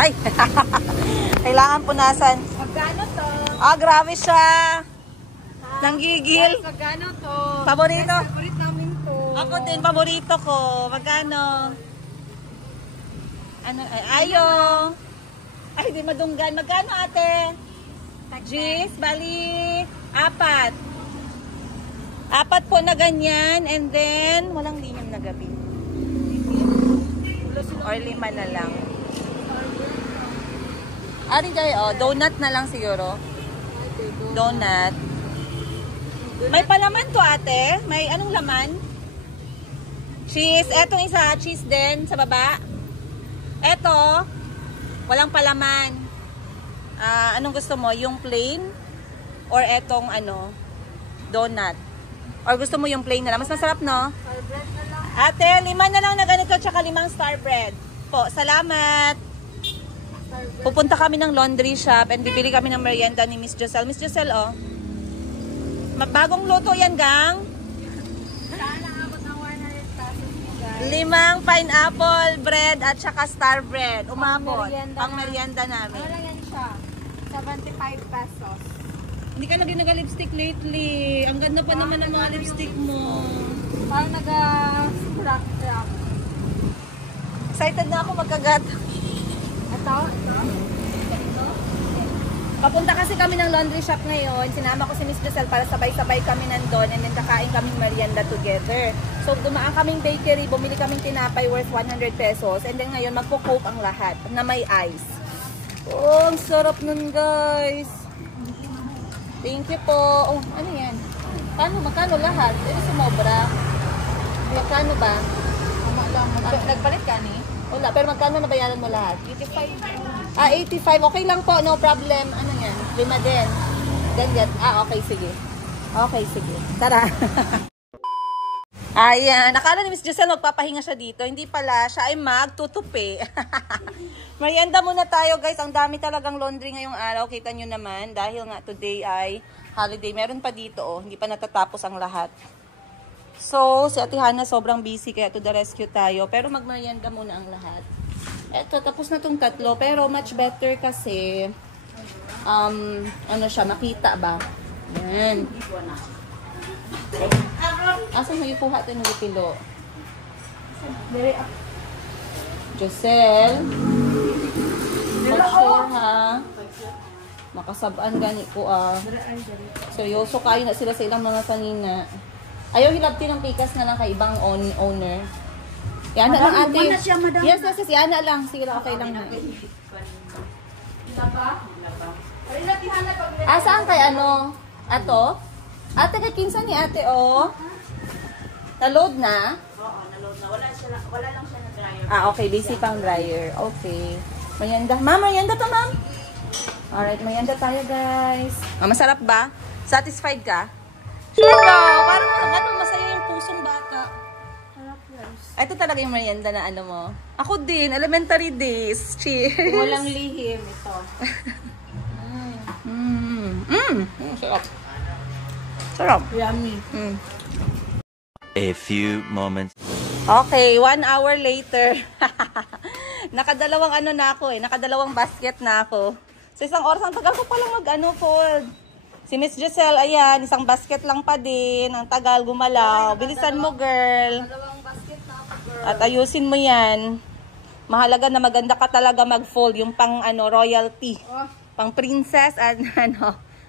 Ay! Kailangan punasan. Magkano to? Ah, grabe siya. Nanggigil. Magkano to? Paborito. Favorite namin to. Ako din, paborito ko. Magkano? Ano? Ayo. Ay, di madunggan. Magkano ate? Gis, bali, 4. 4 po na ganyan. And then, walang linim na gabi. Or 5 na lang. Ari kayo, donut na lang siguro. Donut. May palaman to ate. May anong laman? Cheese. Etong isa, cheese din sa baba. Eto, walang palaman. Anong gusto mo? Yung plain? Or etong ano? Donut? Or gusto mo yung plain na lang? Mas masarap, no? Ate, 5 na lang na ganito tsaka 5 star bread. Po, salamat. Pupunta kami ng laundry shop and bibili kami ng merienda ni Miss Josel. Miss Josel, oh. Bagong luto yan, gang. Sana abot ng 100 pesos ni guys. 5 pineapple bread at saka star bread. Umabot. Pang merienda Ano namin. lang yan siya? 75 pesos. Hindi ka lagi nag-lipstick lately. Ang ganda pa naman ng mga lipstick mo. Parang nag-scrap. Excited na ako magkagat. Ito? Papunta kasi kami ng laundry shop ngayon. Sinama ko si Miss Josel para sabay-sabay kami nandun and then kakain kaming merienda together. So dumaan kaming bakery, bumili kaming tinapay worth 100 pesos and then ngayon magpo-coke ang lahat na may ice. Oh, ang sarap nun guys. Thank you po. Oh, ano yan? Magkano lahat? Ito sumobra. Magkano ba? Nagpalit ka ni? Wala, pero magkano nabayaran mo lahat? 85. 85. Okay lang po, no problem. Ano yan? 5 din. Ganyan. Okay, sige. Okay, sige. Tara. Ayan. Nakala ni Miss Josel magpapahinga siya dito. Hindi pala. Siya ay magtutupi. Merienda muna tayo, guys. Ang dami talagang laundry ngayong araw. Kita nyo naman. Dahil nga today ay holiday. Meron pa dito, oh. Hindi pa natatapos ang lahat. So, si Ate Hana sobrang busy kaya to the rescue tayo. Pero magmerienda muna ang lahat. Eto, tapos na tong 3. Pero much better kasi ano siya, makita ba? Yan. Asa mo ikuha ito ng ipilo? Josel. Sure ha. Makasabaan gani ko ah. Seryoso kayo na sila sa ilang mga kanina. Ayaw hilabti ng pikas na lang kay ibang owner. Yan na lang ate. Yes, si Ana lang. Sige lang, okay lang na. Saan kay ano? Ato? Ate, kay kinsa ni ate, oh? Na-load na? Oo, na-load na. Wala lang siya na dryer. Okay. Busy pang dryer. Okay. Merienda. Ma'am, merienda to, ma'am. Alright, merienda tayo, guys. Masarap ba? Satisfied ka? Sure daw. Parang masaya yung pusong bata. Ito talaga yung merienda na ano mo. Ako din, elementary days. Cheers. Walang lihim ito. Sarap. Sarap. Yummy. A few moments. Okay, 1 hour later. Nakadalawang ano na ako eh. Nakadalawang basket na ako. Sa isang oras, ang tagal ko palang fold. Si Miss Josel, ayan, isang basket lang pa din. Ang tagal gumalaw. Bilisan mo, girl. Dalawang basket na ako, girl. At ayusin mo yan. Mahalaga na maganda ka talaga mag-fold. Yung pang royalty. Pang princess at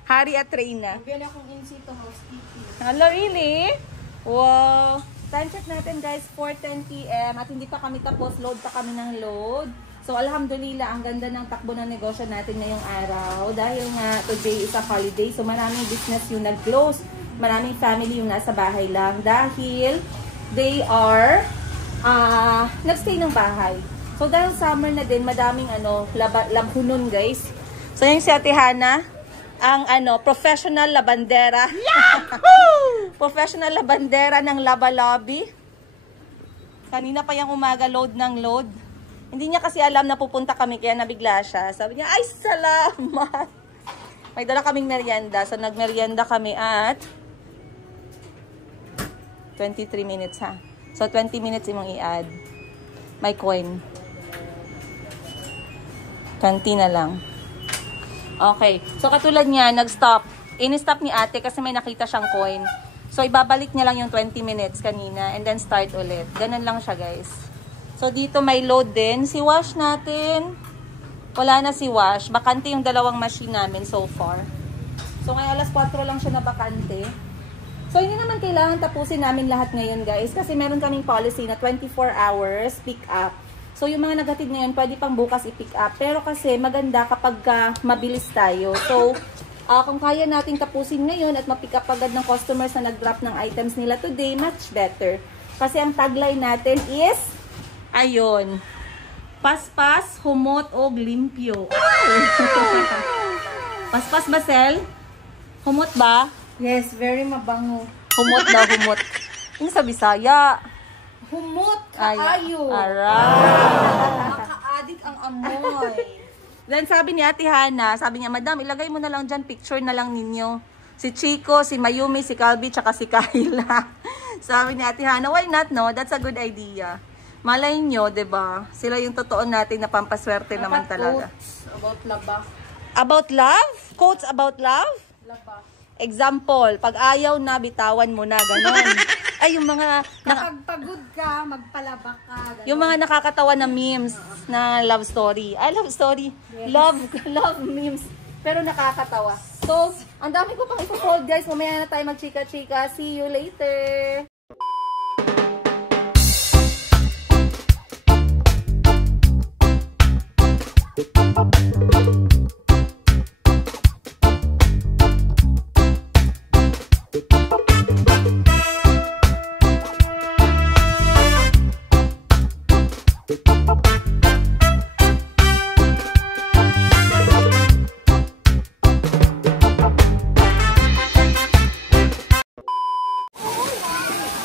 hari at Reina. Bigyan akong insito housekeeping. Hello, really? Wow. Time check natin guys, 4:10 PM. At hindi pa kami tapos. Load pa kami ng load. So, alhamdulillah, ang ganda ng takbo ng negosyo natin ngayong araw. Dahil nga, today is a holiday. So, maraming business yung nag-close. Maraming family yung nasa bahay lang. Dahil, they are, nag-stay ng bahay. So, dahil summer na din, madaming, labhunon, guys. So, yung si Ate Hana, ang, professional labandera. Yahoo! Professional labandera ng Laba Lobby. Kanina pa yung umaga, load ng load. Hindi niya kasi alam na pupunta kami, kaya nabigla siya. Sabi niya, ay, salamat! May dala kaming merienda. So, nagmerienda kami at 23 minutes, ha? So, 20 minutes imong i-add. May coin. Kanti na lang. Okay. So, katulad niya, nag-stop. In-stop ni ate kasi may nakita siyang coin. So, ibabalik niya lang yung 20 minutes kanina and then start ulit. Ganun lang siya, guys. So, dito may load din. Si Wash natin. Wala na si Wash. Bakante yung dalawang machine namin so far. So, ngayon alas 4 lang siya na bakante. So, hindi naman kailangan tapusin namin lahat ngayon, guys. Kasi meron kaming policy na 24 hours pick up. So, yung mga naghatid ngayon, pwede pang bukas i-pick up. Pero kasi maganda kapag mabilis tayo. So, kung kaya nating tapusin ngayon at ma-pick up agad ng customers na nag-drop ng items nila today, much better. Kasi ang tagline natin is, ayun, paspas, humot, o limpyo. Paspas ba, Sel? Humot ba? Yes, very mabango. Humot daw, humot. Yung sa Bisaya. Humot, kaayo. Nakaka-addict ang amoy. Then sabi ni Ate Hana, sabi niya, Madam, ilagay mo na lang dyan, picture na lang ninyo. Si Chico, si Mayumi, si Calvi, tsaka si Kyla. Sabi ni Ate Hana, why not, no? That's a good idea. Malay nyo, diba? Sila yung totoo natin na pampaswerte naman talaga. About laba. About love? Quotes about love? Laba. Example, pag ayaw na, bitawan mo na, ganon. Ay, yung mga... Kapag pagod ka, magpalaba ka. Ganun. Yung mga nakakatawa na memes na love story. I love story. Yes. Love memes. Pero nakakatawa. So, ang dami ko pang ipo-fold, guys. Mamaya na tayo mag-chika-chika. See you later.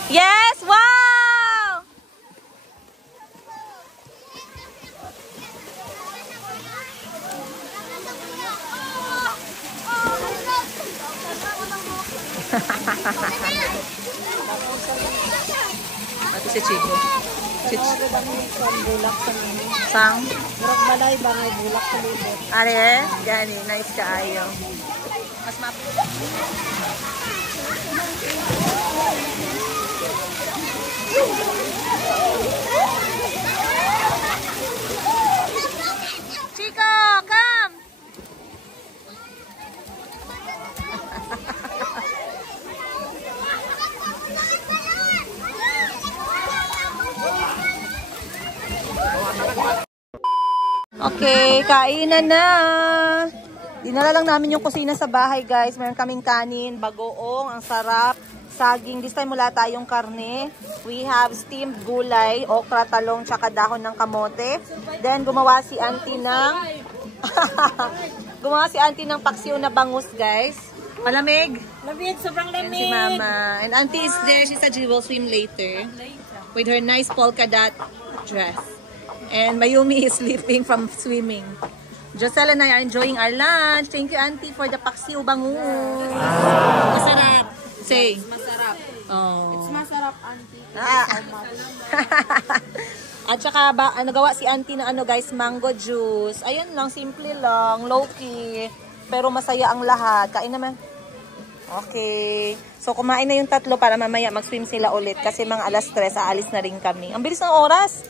Yes! Wow! Ito si Chico. Bulak sa mga. Sang? Burak balay ba may bulak sa libot? Are, gani, nice kaayo. Mas map. Chico, come! Okay, kainan na. Dinala lang namin yung kusina sa bahay, guys. Meron kaming kanin, bagoong, ang sarap. Saging, this time wala tayong karne. We have steamed gulay, okra, talong, tsaka dahon ng kamote. Then, gumawa si auntie ng... gumawa si auntie ng paksiw na bangus, guys. Malamig? Lamig, sobrang And lamig. si mama. And auntie is there. She said she will swim later. With her nice polka dot dress. And Mayumi is sleeping from swimming. Joselle and I are enjoying our lunch. Thank you, auntie, for the paksiw bangus. Masarap. Say. Masarap. Oh. It's masarap, auntie. Ah. At saka nagawa si auntie na guys, mango juice. Ayun lang, simple lang, low-key. Pero masaya ang lahat. Kain naman. Okay. So, kumain na yung tatlo para mamaya mag-swim sila ulit. Kasi mga alas 3, aalis na rin kami. Ang bilis ng oras.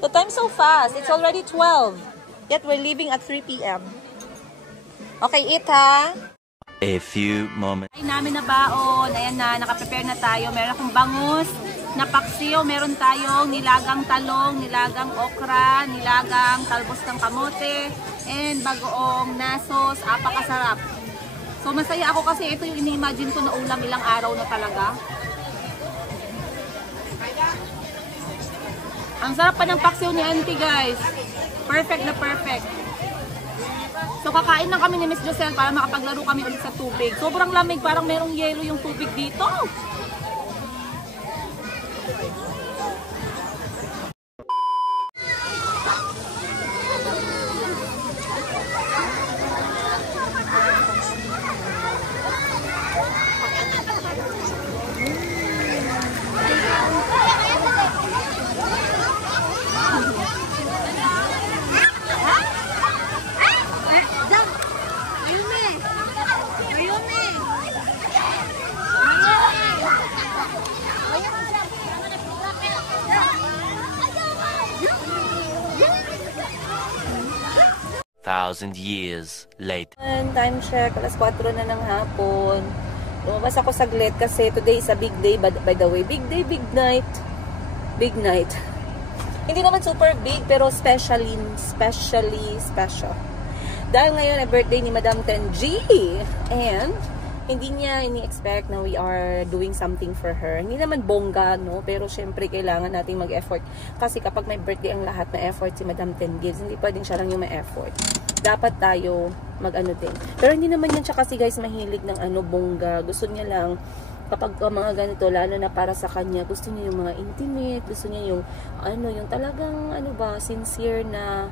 The time's so fast. It's already 12. Yet we're leaving at 3 p.m. Okay, eat ha. A few moments. Ay namin na baon. Ayan na, nakaprepare na tayo. Meron akong bangus na paksiw. Meron tayong nilagang talong, nilagang okra, nilagang talbos ng kamote, and bagoong nasos. Apakasarap. So masaya ako kasi ito yung ini-imagine ko na ulam ilang araw na talaga. Ang sarap pa ng paksiw ni auntie, guys. Perfect na perfect. So kakain lang kami ni Miss Joselle para makapaglaro kami ulit sa tubig. Sobrang lamig, parang merong yelo yung tubig dito. 2,000 years later. Time check, alas 4 na ng hapon. Lumabas ako saglit kasi today is a big day. By the way, big day, big night. Big night. Hindi naman super big, pero special. Dahil ngayon ay birthday ni Madam 10G. And hindi niya ini-expect na we are doing something for her. Hindi naman bongga, no? Pero syempre, kailangan nating mag-effort. Kasi kapag may birthday ang lahat, na effort si Madam 10 gives. Hindi pwedeng siya lang yung may effort. Dapat tayo mag-ano din. Pero hindi naman yan siya kasi guys, mahilig ng bongga. Gusto niya lang, kapag mga ganito, lalo na para sa kanya, gusto niya yung mga intimate, gusto niya yung, yung talagang, sincere na,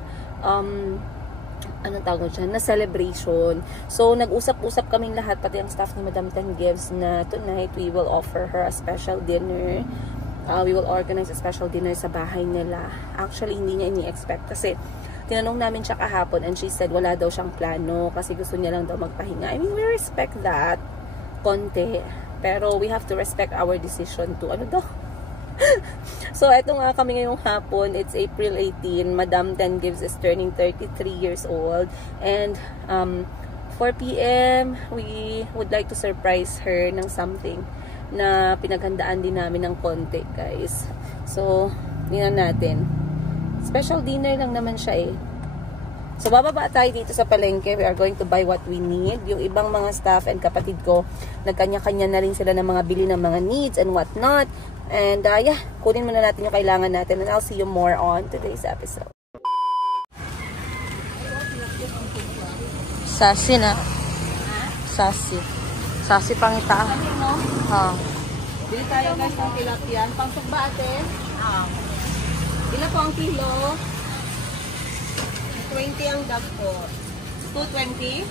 anong tawag dyan, na celebration. So, nag-usap-usap kaming lahat, pati ang staff ni Madam 10 Gives, na tonight we will offer her a special dinner. We will organize a special dinner sa bahay nila. Actually, hindi niya ini-expect kasi tinanong namin siya kahapon and she said wala daw siyang plano kasi gusto niya lang daw magpahinga. I mean, we respect that konti. Pero we have to respect our decision to So, eto nga kami ngayong hapon. It's April 18. Madam 10 Gives is turning 33 years old. And 4 p.m. we would like to surprise her ng something na pinaghandaan din namin ng konti, guys. So, tingnan natin. Special dinner lang naman siya eh. So, bababa tayo dito sa palengke. We are going to buy what we need. Yung ibang mga staff and kapatid ko, nagkanya-kanya na rin sila ng mga bili ng mga needs and what not. And, yeah, kunin muna natin yung kailangan natin. And I'll see you more on today's episode. Sasi na. Sasi. Sasi pangita. Ha. Bili tayo guys ng tilapia. Pangsok ba ate? Ilan po ang kilo? 20 ang dog po. 220?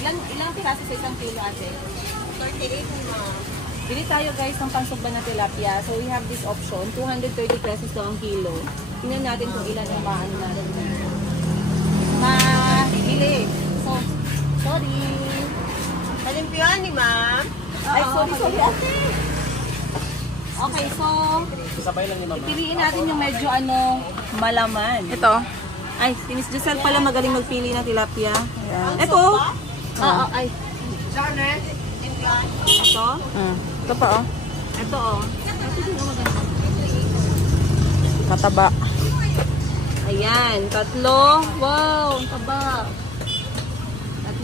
Ilang piraso sa isang kilo ate? 38 mo. Bili tayo guys ng pansugba na tilapia. So we have this option. 230 pesos daw ang kilo. Tingnan natin kung ilan ang maano natin. Bili. So, sorry. Malimpihan ni ma'am. Ay, sorry ate. Okay, so pipiliin natin yung medyo malaman. Ito. Ay, si Miss Giselle pala magaling magpili ng tilapia. Ayan. Ito. Ay. Ito. Ito pa oh. Ito oh. Ito din ang maganda. Mataba. Ayan, 3. Wow, ang taba.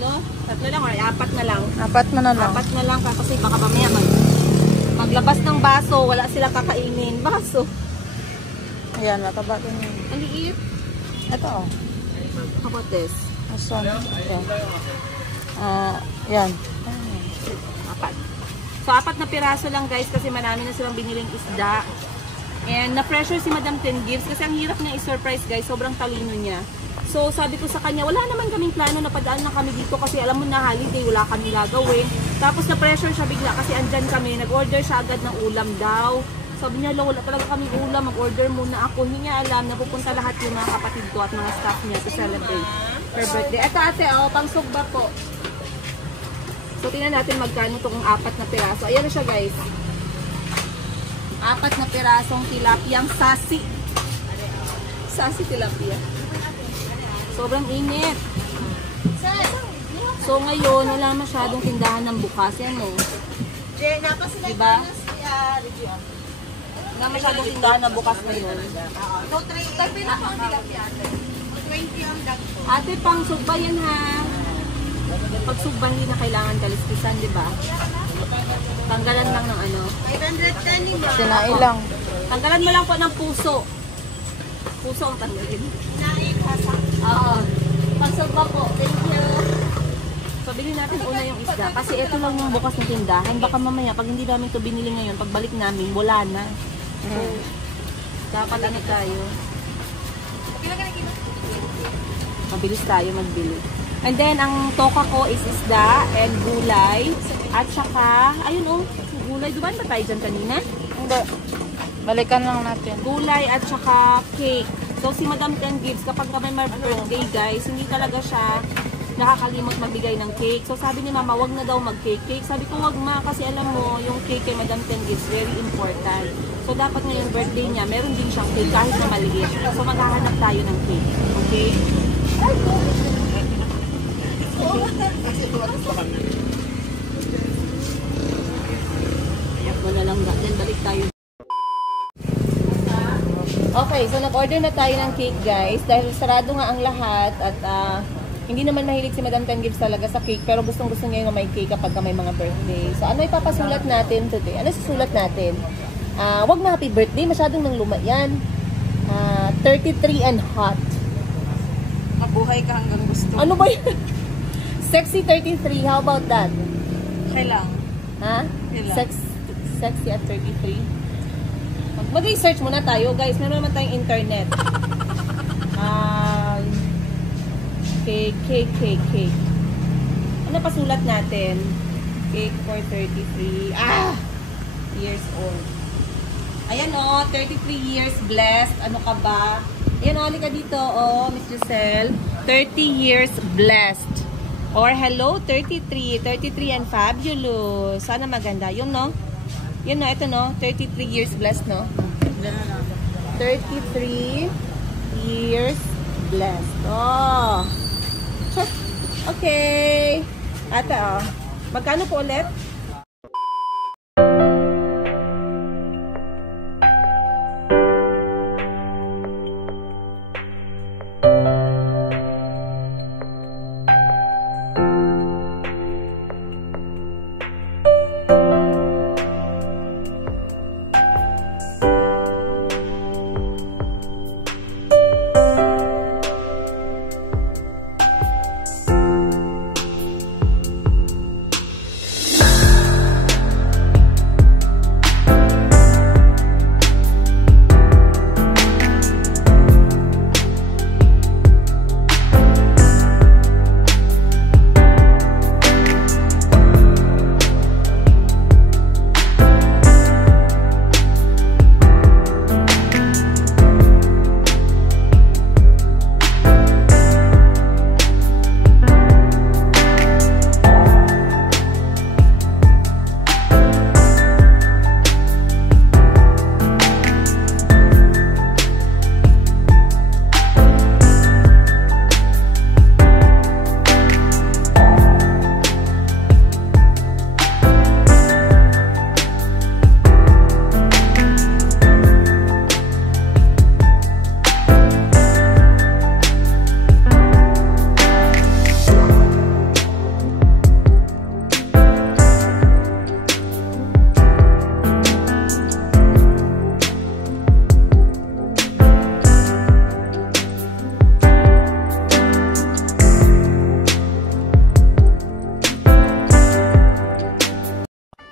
3 lang or 4 na lang. 4 na lang. 4 na lang kasi baka mamaya maglabas ng baso, wala silang kakainin. Baso. Ayan, mataba din yun. Ang liit. Ito oh. How about this? Asan? Ayan. Yan. 4. So, 4 na piraso lang guys kasi marami na silang biniling isda. And na-pressure si Madam 10 Gives kasi ang hirap niya i-surprise guys. Sobrang talino niya. So, sabi ko sa kanya, wala naman kaming plano na padaan na kami dito kasi alam mo na holiday, wala kami gagawin. Tapos na-pressure siya bigla kasi andyan kami. Nag-order siya agad ng ulam daw. Sabi niya, wala talaga kaming ulam. Mag-order muna ako. Hindi niya alam na pupunta lahat yung mga kapatid ko at mga staff niya to celebrate her birthday. Ito ate, pangsugba po. So, tingnan natin magkano itong 4 na piraso. Ayan na siya guys. 4 na pirasong tilapiyang sasi. Sasi tilapia. Sobrang init. So, ngayon, wala masyadong tindahan ng bukas. Yan o. Diba? Wala masyadong tindahan ng bukas ngayon. Ate, pang sugba yan ha. Pag sugba, hindi na kailangan kaliskisan, diba? Tanggalan lang ng 510 Sinain lang. Tanggalan mo lang po ng puso. Puso ang tanggalin. Oo. Pagsugba po. Thank you. So, bilhin natin una yung isda. Kasi ito lang yung bukas ng tindahan. Baka mamaya, pag hindi namin ito binili ngayon, pagbalik namin, wala na. So, dapat tayo. Mabilis tayo magbili. And then, ang toka ko is isda and gulay. At saka, ayun gulay. Dumaan ba tayo dyan kanina? Hindi. Balikan lang natin. Gulay at saka cake. So, si Madam 10 Gives, kapag may birthday guys, hindi talaga siya nakakalimot magbigay ng cake. So, sabi ni Mama, wag na daw mag-cake. Sabi ko, wag ma, kasi alam mo, yung cake kay Madam 10 Gives, very important. So, dapat ngayon birthday niya, meron din siyang cake kahit na maliit. So, maghahanap tayo ng cake. Okay? sa cake. Ayak mo na lang dyan, balik tayo. Okay, so nag-order na tayo ng cake guys dahil sarado nga ang lahat at hindi naman mahilig si Madam Ten Gives talaga sa cake pero gustong-gusto niya yung may cake kapag may mga birthday. So ano ipapasulat natin today? Ano susulat natin? Wag na happy birthday, masyadong nang luma yan. 33 and hot. Mabuhay ka hanggang gusto. Ano ba yun? Sexy 33, how about that? Kailang. Ha? Kailang. Sexy at 33? Mag-research muna tayo guys, meron naman tayong internet. Cake. Ano pasulat natin? Cake for 33 years old. Ayan o, 33 years blessed. Ano ka ba? Ayan o, halika dito o, Miss Giselle. 30 years blessed. Or hello, 33 and fabulous. Sana maganda. Yun no? Yun no, ito no? 33 years blessed no? 33 years blessed. Oh. Check. Okay. Ata, magkano po ulit?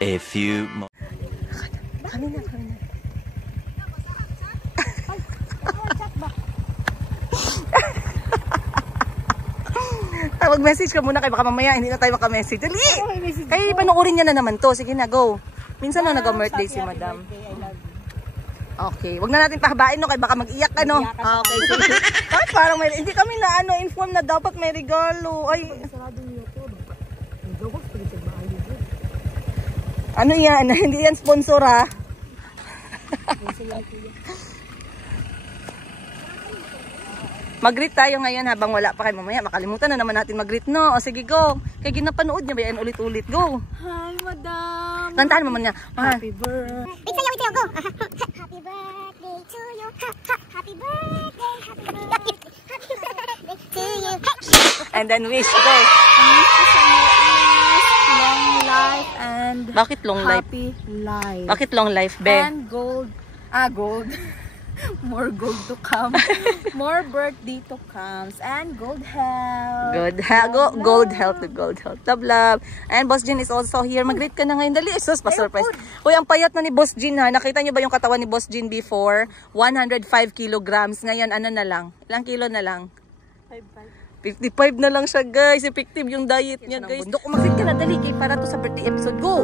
A few mo- Kami na. Mag-message ka muna kay baka mamaya hindi na tayo maka-message. Dali! Kaya panuorin niya na naman to. Sige na, go. Minsan na nag-birthday si Madam. Okay, wag na natin pahabain no kay baka mag-iyak ka no. Okay, sige. Parang may, hindi kami na inform na dapat may regalo. Ay. Ano yan? Hindi yan sponsor ha. Mag-greet tayo ngayon habang wala pa kayo mamaya. Makalimutan na naman natin mag-greet no. O sige go. Kaya ginapanood niya ba yan ulit-ulit. Go. Hi, Madam. Kantahan mo man niya. Happy birthday. Wait, sayaw, go. Happy birthday to you. Happy birthday, happy birthday, happy birthday to you. And then wish go. Long life and Bakit long life? happy life. Bakit long life, be? And gold. Gold. More gold to come. More birthday to comes. And gold health. Good health. Gold health to gold health. Love, love. And Boss Jean is also here. Mag-greet ka na ngayon. Dali, sus, pa-surprise. Uy, ang payat na ni Boss Jean ha. Nakita niyo ba yung katawan ni Boss Jean before? 105 kilograms. Ngayon, ano na lang? Ilang kilo na lang? 55 na lang siya, guys. Effective yung diet niya, guys. Bundok, mag-greet ka na. Dali, kay para to sa birthday episode. Go!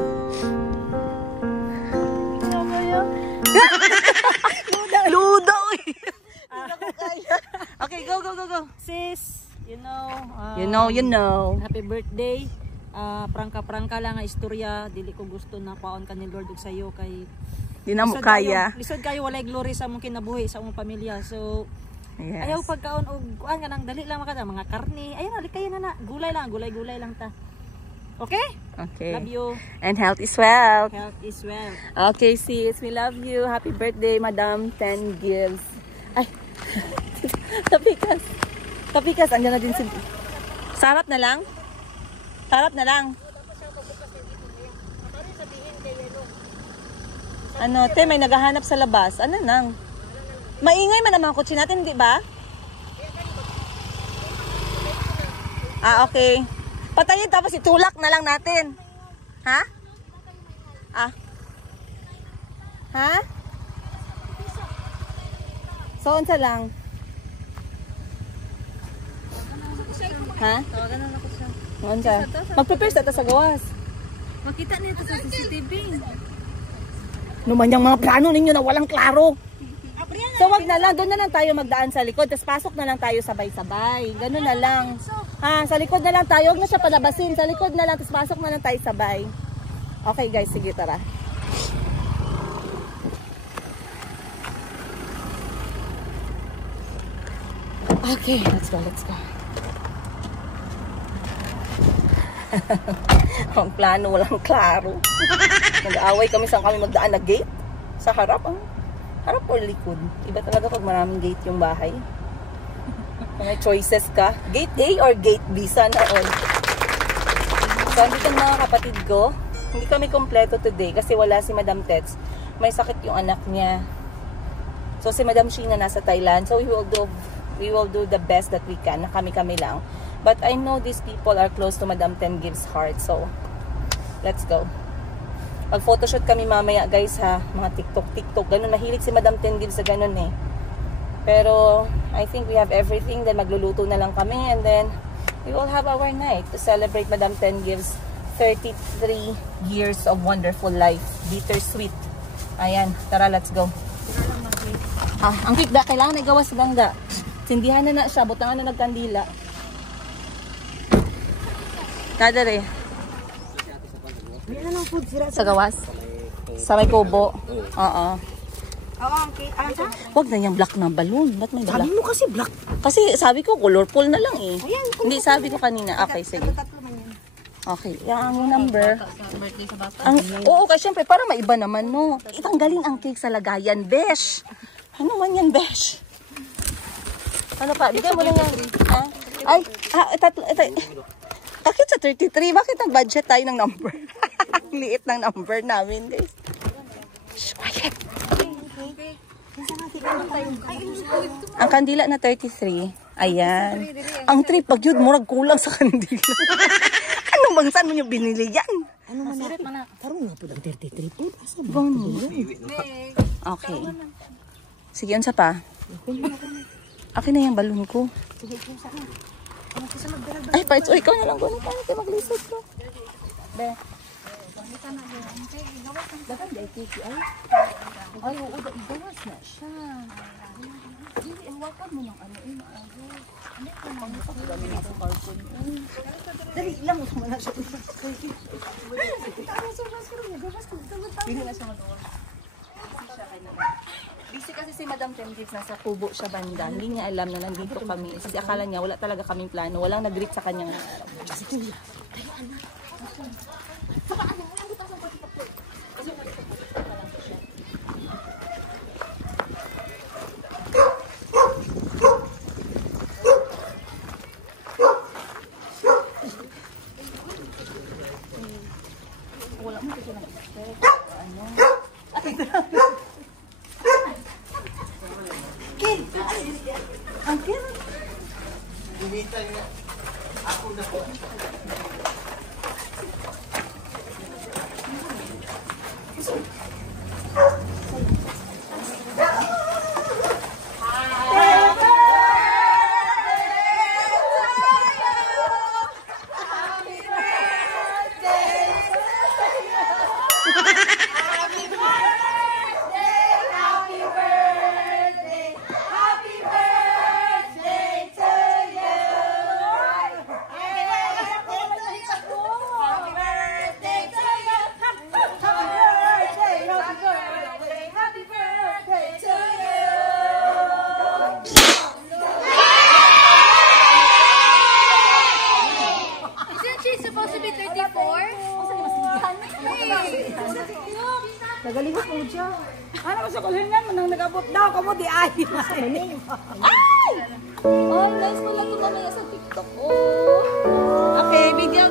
Luda, uy! Okay, go. Sis, you know. happy birthday. Prangka-prangka lang nga istorya. Dili ko gusto na paon ka ni Lord ug sayo kay Di na mo kaya. Lisod kayo walay glory sa among kinabuhi sa among pamilya. So Yes. Ayaw pagkaon og kuan ka nang dali lang makada mga karne. Ayun ali kayo na gulay lang ta. Okay? Okay. Love you. And health is wealth. Health is wealth. Okay, sis. We love you. Happy birthday, Madam 10 Gives. Ay. Tapikas. Tapikas. Andiyan na din si... Sarap na lang? Sarap na lang. Ano, te, may naghahanap sa labas. Ano nang? Maingay man naman kutsi natin, di ba? Ah, okay. Patayin tapos itulak na lang natin. Ha? Ah. Ha? So, unsa lang? Ha? Tawagan na ako siya. Unsa? Mag-prepare sa sa gawas. Makita niyo to sa CCTV. Numan yung mga plano ninyo na walang klaro. So wag na lang, doon na lang tayo magdaan sa likod. Tapos pasok na lang tayo sabay-sabay. Ganun na lang. Ha, sa likod na lang tayo. Huwag na siya palabasin. Sa likod na lang, tapos pasok na lang tayo sabay. Okay guys, sige tara. Okay, let's go, let's go. Ang plano, walang klaro. Nag-aaway kami saan kami magdaan na gate. Sa harap, harap o likod. Iba talaga pag maraming gate yung bahay. May choices ka. Gate A or gate B? Sana all. So, andito mga kapatid ko. Hindi kami kompleto today kasi wala si Madam Tets. May sakit yung anak niya. So, si Madam Sheena nasa Thailand. So, we will do the best that we can. Na kami-kami lang. But I know these people are close to Madam 10 Gives heart. So, let's go. Mag-photoshoot kami mamaya guys ha. Mga TikTok. Ganun, mahilig si Madam 10 Gives sa ganun eh. Pero, I think we have everything. Then, magluluto na lang kami. And then, we will have our night to celebrate Madam 10 Gives 33 years of wonderful life. Bittersweet. Ayan. Tara, let's go. Ang cake da. Kailangan may gawas ganda. Sindihan na siya. Butangan na nagkandila. Kadere. Sa gawas? Sa may kubo? Oo. Okay. Huwag na yung black na balloon. Ba't may black? Sabi mo kasi black. Kasi sabi ko colorful na lang eh. Hindi, sabi ko kanina. Okay, sige. Okay. Yung number. Birthday sa bata. Oo, kasi syempre para maiba naman no. Itanggalin ang cake sa lagayan, besh. Ano man yan, besh? Ano pa? Bigyan mo na yan. Ha? Ay, tatlo. Bakit sa 33? Bakit nag-budget tayo ng number? Liit ng number namin, guys. Shh, quiet. Ang kandila na 33. Ayan. Ang trip, pag yun, murag kulang sa kandila. Ano bang saan mo nyo binili yan? Ano man na? Tarong nga po ng 33 po. Okay. Sige, yun sa pa. Akin na yung balloon ko. Ay, parts. O, ikaw na lang. Gano'n tayo tayo maglisod ko. Be. Dapat ba i-tiki ay? Ay, oo. Igawas na siya. Hindi, iwakan mo ng ano. Ano ka na? Dami na itong cartoon. Dali, ilang mo na siya. Hindi na siya magawa. Busy kasi si Madam 10 Gives nasa kubo siya banda. Hindi niya alam na nandito kami. Kasi akala niya wala talaga kaming plano. Walang nag-greet sa kanya. Wala mo kasi nag-expect. Ano? Ang kira. Ako na po. Ano ba sa kulhingan mo nang nag-abot daw? Kamu di ay. Ay! Oh, nice pala ito mamaya sa TikTok. Oh. Okay, video.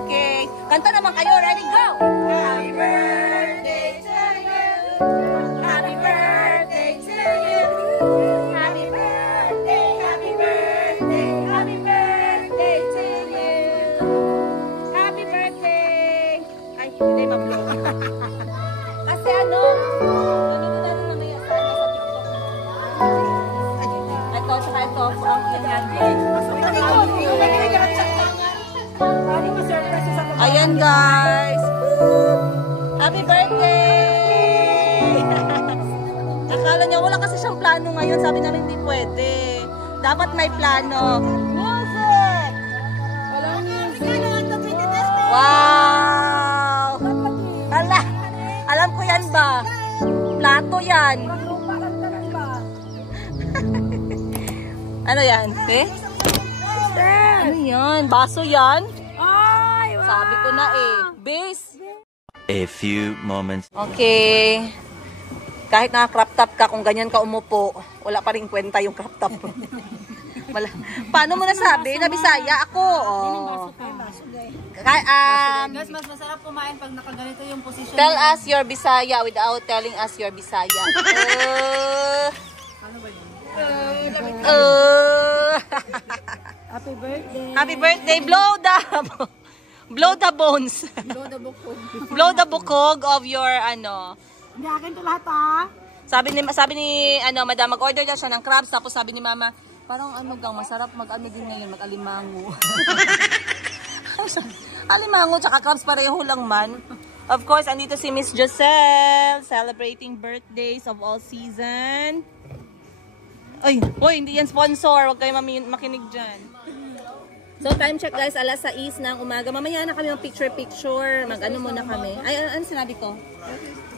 Okay. Kanta naman kayo. Ready, go! Happy birthday to you. Happy birthday to you. Happy birthday, happy birthday, happy birthday to you. Happy birthday. Ay, hindi ma-vlog. Kasi ano, nanonood natin mamaya sa TikTok. Ito, saka ito, from the handbag. Ayan guys. Woo! Happy birthday! Akala niya wala kasi siyang plano ngayon. Sabi namin hindi pwede. Dapat may plano. Music! Wow! Alam ko yan ba? Plato yan. Ano yan? Eh? Ano yan? Baso yan? Sabi ko na eh. Base. A few moments. Okay. Kahit naka-crop top ka, kung ganyan ka umupo, wala pa rin kwenta yung crop top. Paano mo nasabi? Na Bisaya ako. Oh. Guys, mas masarap kumain pag nakaganito yung position. Tell us your Bisaya without telling us your Bisaya. Happy birthday. Happy birthday. Blow the bones. Blow the bukog of your ano. Hindi akin to lahat ah. Sabi ni madam, mag-order daw siya ng crabs, tapos sabi ni mama, parang ano gang masarap mag-ano din ngayon, mag-alimango. Alimango tsaka crabs pareho lang man. Of course, andito si Miss Giselle celebrating birthdays of all season. Ay, hoy, hindi yan sponsor, wag kayo makinig diyan. So time check guys, alas 6 ng umaga. Mamaya na kami ng picture. Mag-ano muna kami. Ay, ano sinabi ko?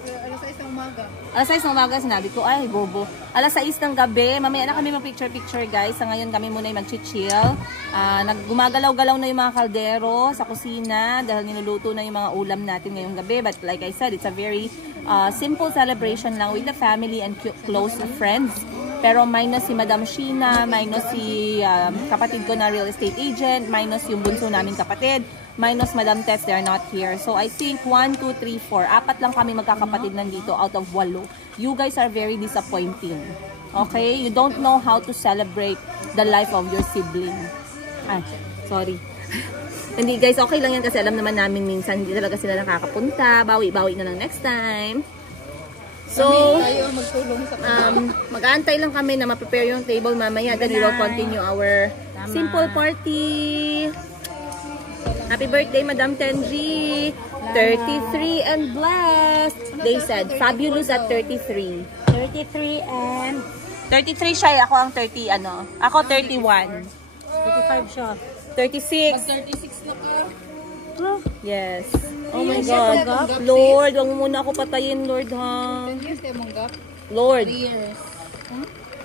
Alas 6 ng umaga. Alas 6 ng umaga sinabi ko. Ay, bobo. Alas 6 ng gabi. Mamaya na kami ng picture guys. Sa ngayon kami muna yung mag-chill. Gumagalaw-galaw na yung mga kaldero sa kusina dahil niluluto na yung mga ulam natin ngayong gabi. But like I said, it's a very simple celebration lang with the family and close friends. Pero minus si Madam Sheena, minus si kapatid ko na real estate agent, minus yung bunso namin kapatid, minus Madam Tess, they're not here. So I think 1, 2, 3, 4, apat lang kami magkakapatid nandito out of 8. You guys are very disappointing. Okay? You don't know how to celebrate the life of your sibling. Ay, sorry. Hindi guys, okay lang yan kasi alam naman namin minsan hindi talaga sila nakakapunta. Bawi-bawi na lang next time. So, mag-aantay lang kami na ma-prepare yung table mamaya. Then we will continue our simple party. Happy birthday, Madam Tenji. 33 and blessed. They said, fabulous at 33. 33 and 33 siya, ako ang 30, ano? Ako 31. 35 siya. 36. 36 na ka. Yes. Oh my God. Lord, wag mo muna ako patayin, Lord, ha? 10 years tayo manggap. Lord, 3 years.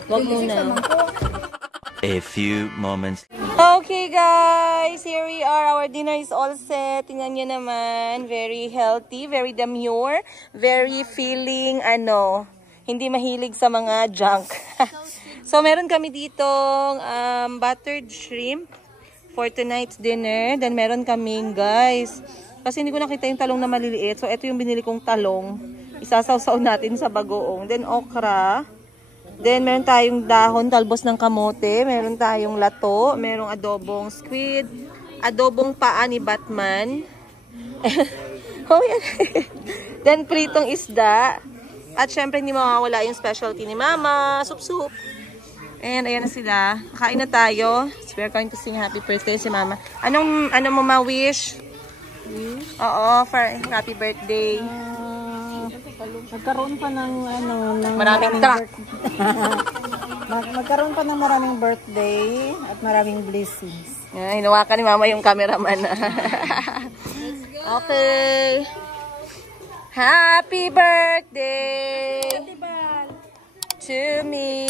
wag muna. A few moments. Okay, guys. Here we are. Our dinner is all set. Tingnan nyo naman. Very healthy, very demure, very feeling, hindi mahilig sa mga junk. So, meron kami ditong buttered shrimp for tonight's dinner. Then, meron kaming, guys, kasi hindi ko nakita yung talong na maliliit. So, ito yung binili kong talong. Isasawsaw natin sa bagoong. Then, okra. Then, meron tayong dahon, talbos ng kamote. Meron tayong lato. Merong adobong squid. Adobong paa ni Batman. Oh, yan. Then, pritong isda. At syempre, hindi mawawala yung specialty ni Mama. Sup-sup. And, ayan na sila. Kain na tayo. So, we're going to sing happy birthday si Mama. Ano mo ma-wish? Oo, for happy birthday. Magkaroon pa ng Maraming truck. Magkaroon pa ng maraming birthday at maraming blessings. Hinawakan ni Mama yung cameraman. Okay. Happy birthday to me.